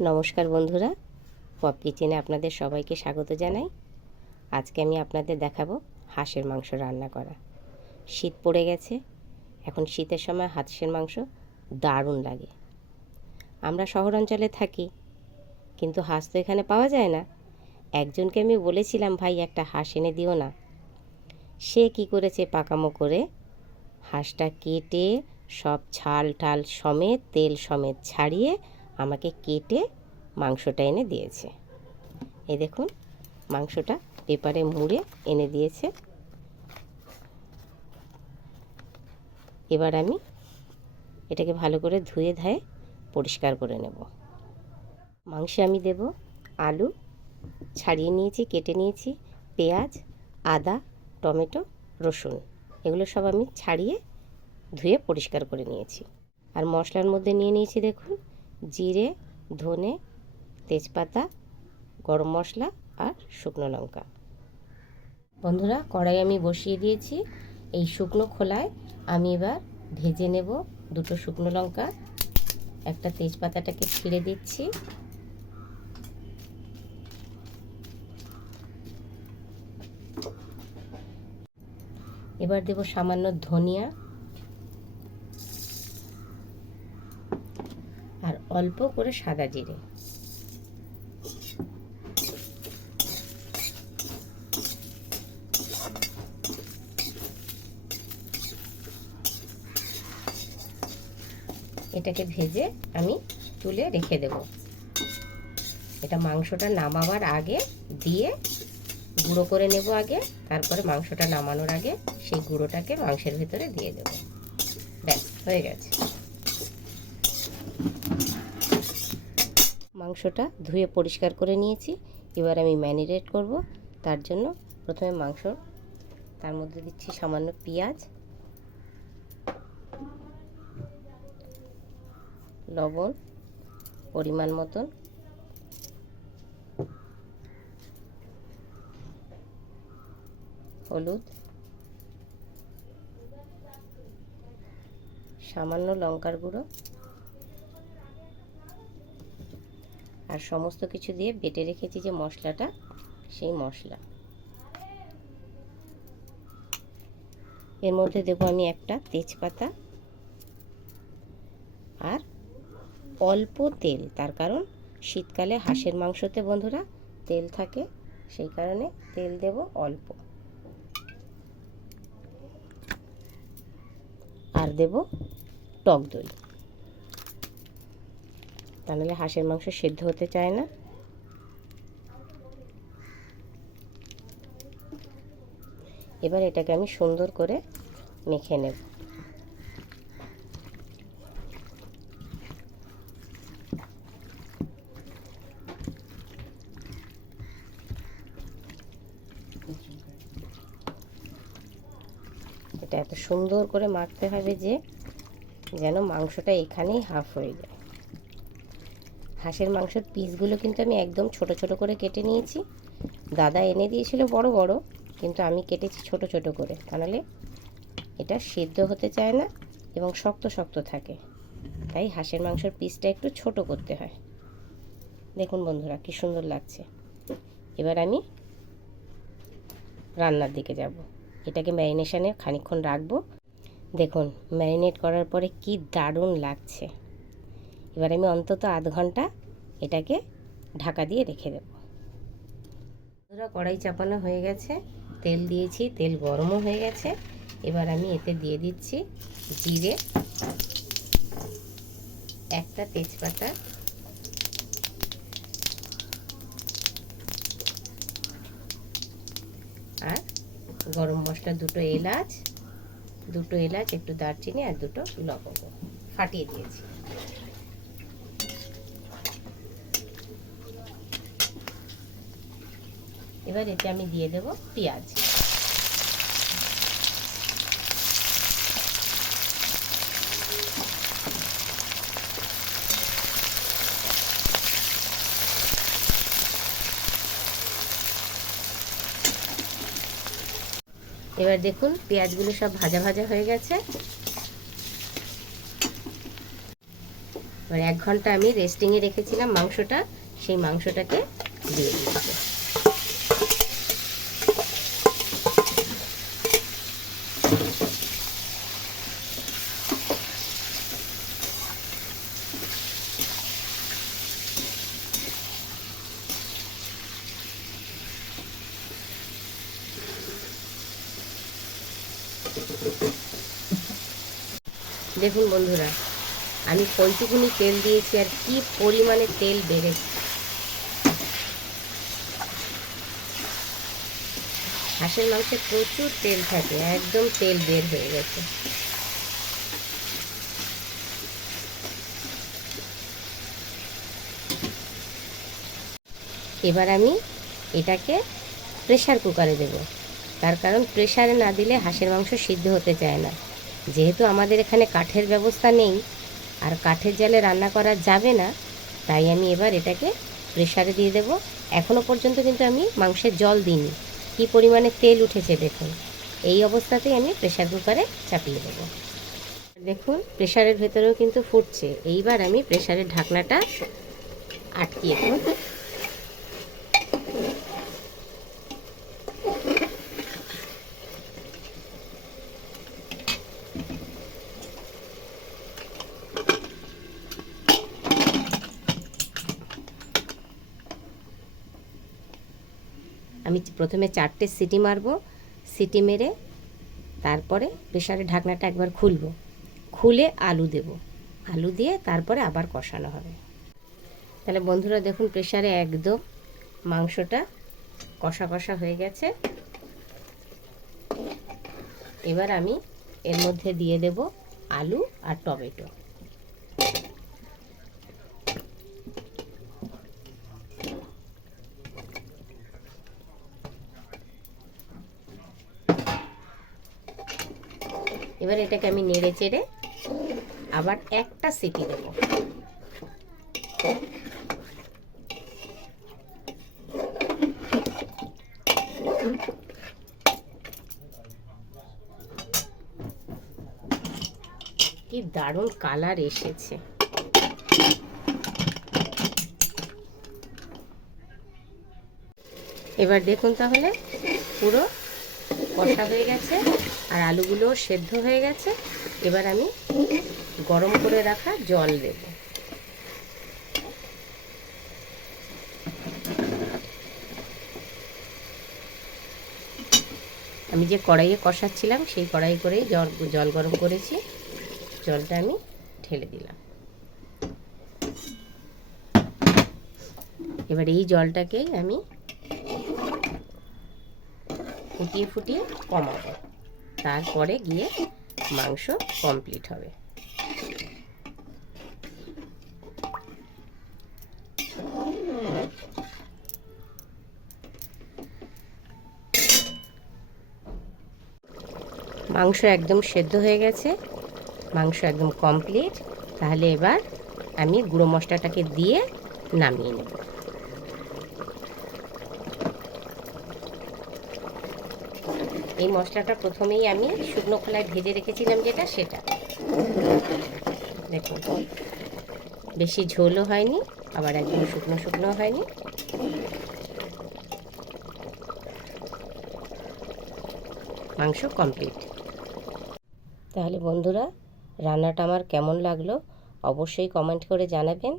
নমস্কার বন্ধুরা, পপ কিচেনে আপনাদের সবাইকে স্বাগত জানাই। আজকে আমি আপনাদের দেখাবো হাঁসের মাংস রান্না করা। শীত পড়ে গেছে, এখন শীতের সময় হাঁসের মাংস দারুণ লাগে। আমরা শহরাঞ্চলে থাকি, কিন্তু হাঁস তো এখানে পাওয়া যায় না। একজনকে আমি বলেছিলাম, ভাই একটা হাঁস এনে দিও না। সে কি করেছে, পাকামো করে হাঁসটা কেটে সব ছাল টাল সমেত তেল সমেত ছাড়িয়ে আমাকে কেটে মাংসটা এনে দিয়েছে। এই দেখুন, মাংসটা পেপারে মুড়ে এনে দিয়েছে। এবার আমি এটাকে ভালো করে ধুয়ে ধায়ে পরিষ্কার করে নেব। মাংসে আমি দেব আলু ছাড়িয়ে নিয়েছি, কেটে নিয়েছি, পেঁয়াজ, আদা, টমেটো, রসুন, এগুলো সব আমি ছাড়িয়ে ধুয়ে পরিষ্কার করে নিয়েছি। আর মশলার মধ্যে নিয়ে নিয়েছি দেখুন, জিরে, ধনে, তেজপাতা, গরম মশলা আর শুকনো লঙ্কা। বন্ধুরা, কড়াই আমি বসিয়ে দিয়েছি। এই শুকনো খোলায় আমি এবার ভেজে নেব দুটো শুকনো লঙ্কা, একটা তেজপাতাটাকে ছিঁড়ে দিচ্ছি। এবার দেব সামান্য ধনিয়া আর অল্প করে সাদা জিরে। এটাকে ভেজে আমি তুলে রেখে দেব। এটা মাংসটা নামাবার আগে দিয়ে গুঁড়ো করে নেব আগে, তারপরে মাংসটা নামানোর আগে সেই গুঁড়োটাকে মাংসের ভিতরে দিয়ে দেব। ব্যাস, হয়ে গেছে। মাংসটা ধুয়ে পরিষ্কার করে নিয়েছি। এবার আমি ম্যারিনেট করব। তার জন্য প্রথমে মাংস, তার মধ্যে দিচ্ছি সামান্য পেঁয়াজ, লবণ পরিমাণ মতন, হলুদ, সামান্য লঙ্কার গুঁড়ো আর সমস্ত কিছু দিয়ে বেটে রেখেছি যে মশলাটা, সেই মশলা। এর মধ্যে দেব আমি একটা তেজপাতা আর অল্প তেল, তার কারণ শীতকালে হাঁসের মাংসতে বন্ধুরা তেল থাকে, সেই কারণে তেল দেব অল্প। আর দেব টক দই, তা নাহলে হাঁসের মাংস সেদ্ধ হতে চায় না। এবার এটাকে আমি সুন্দর করে মেখে নেব। এটা এত সুন্দর করে মাখতে হবে যে যেন মাংসটা এখানেই হাফ হয়ে যায়। হাঁসের মাংসের পিসগুলো কিন্তু আমি একদম ছোট ছোট করে কেটে নিয়েছি। দাদা এনে দিয়েছিল বড় বড়, কিন্তু আমি কেটেছি ছোট ছোট করে, তাহলে এটা সিদ্ধ হতে চায় না এবং শক্ত শক্ত থাকে, তাই হাঁসের মাংসের পিসটা একটু ছোট করতে হয়। দেখুন বন্ধুরা, কি সুন্দর লাগছে। এবার আমি রান্নার দিকে যাব। এটাকে ম্যারিনেশনে খানিকক্ষণ রাখবো। দেখুন, ম্যারিনেট করার পরে কি দারুণ লাগছে। এবার আমি অন্তত আধ ঘন্টা এটাকে ঢাকা দিয়ে রেখে দেব। কড়াই চাপানো হয়ে গেছে, তেল দিয়েছি, তেল গরমও হয়ে গেছে। এবার আমি এতে দিয়ে দিচ্ছি জিরে, একটা তেজপাতা, আর গরম মশলা দুটো এলাচ, একটু দারচিনি আর দুটো লবঙ্গ ফাটিয়ে দিয়েছি। এবার এতে আমি দিয়ে দেব পেঁয়াজ। এবার দেখুন, পেঁয়াজগুলো সব ভাজা ভাজা হয়ে গেছে। এবার 1 ঘন্টা আমি রেস্টিংয়ে রেখেছিলাম মাংসটা, সেই মাংসটাকে দিয়ে দিচ্ছি। দেখুন বন্ধুরা, আমি কতটুকুনি তেল দিয়েছি আর কি পরিমাণে তেল বেড়েছে। হাঁসের মাংসে প্রচুর তেল থাকে, একদম তেল বের হয়ে গেছে। এবার আমি এটাকে প্রেসার কুকারে দেব, তার কারণ প্রেসারে না দিলে হাঁসের মাংস সিদ্ধ হতে চায় না। যেহেতু আমাদের এখানে কাঠের ব্যবস্থা নেই আর কাঠের জালে রান্না করা যাবে না, তাই আমি এবার এটাকে প্রেসারে দিয়ে দেব। এখনও পর্যন্ত কিন্তু আমি মাংসের জল দিইনি, কী পরিমাণে তেল উঠেছে দেখুন। এই অবস্থাতেই আমি প্রেসার কুকারে চাপিয়ে দেব। দেখুন প্রেসারের ভেতরেও কিন্তু ফুটছে। এইবার আমি প্রেসারের ঢাকনাটা আটকিয়ে দেব। আমি প্রথমে 4টে সিটি মারব, সিটি মেরে তারপরে প্রেসারের ঢাকনাটা একবার খুলব, খুলে আলু দেব, আলু দিয়ে তারপরে আবার কষানো হবে। তাহলে বন্ধুরা দেখুন প্রেসারে একদম মাংসটা কষা কষা হয়ে গেছে। এবার আমি এর মধ্যে দিয়ে দেব আলু আর টমেটো। এবার এটাকে আমি নেড়ে চেড়ে আবার একটা সিটি দেব। কি দারুণ কালার এসেছে। এবার দেখুন তাহলে পুরো কষা হয়ে গেছে আর আলুগুলো সেদ্ধ হয়ে গেছে। এবার আমি গরম করে রাখা জল দেব। আমি যে কড়াইয়ে কষাচ্ছিলাম সেই কড়াই করেই জল গরম করেছি, জলটা আমি ঢেলে দিলাম। এবার এই জলটাকেই আমি ফুটিয়ে ফুটিয়ে কমাবো, তারপরে গিয়ে মাংস কমপ্লিট হবে। মাংস একদম সেদ্ধ হয়ে গেছে, মাংস একদম কমপ্লিট। তাহলে এবার আমি গুঁড়ো মশলাটাকে দিয়ে নামিয়ে নেব। এই মশলাটা প্রথমেই আমি শুকনো খোলায় ভেজে রেখেছিলাম, সেটা দেখুন বেশি ঝোলও হয়নি, আবার একদম শুকনো শুকনো হয়নি। মাংস কমপ্লিট। তাহলে বন্ধুরা রান্নাটা আমার কেমন লাগলো অবশ্যই কমেন্ট করে জানাবেন,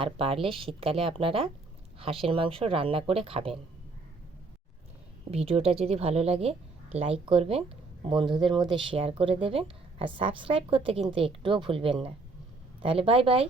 আর পারলে শীতকালে আপনারা হাঁসের মাংস রান্না করে খাবেন। ভিডিওটা যদি ভালো লাগে লাইক করবেন, বন্ধুদের মধ্যে শেয়ার করে দেবেন, আর সাবস্ক্রাইব করতে কিন্তু একটুও ভুলবেন না। তাহলে বাই বাই।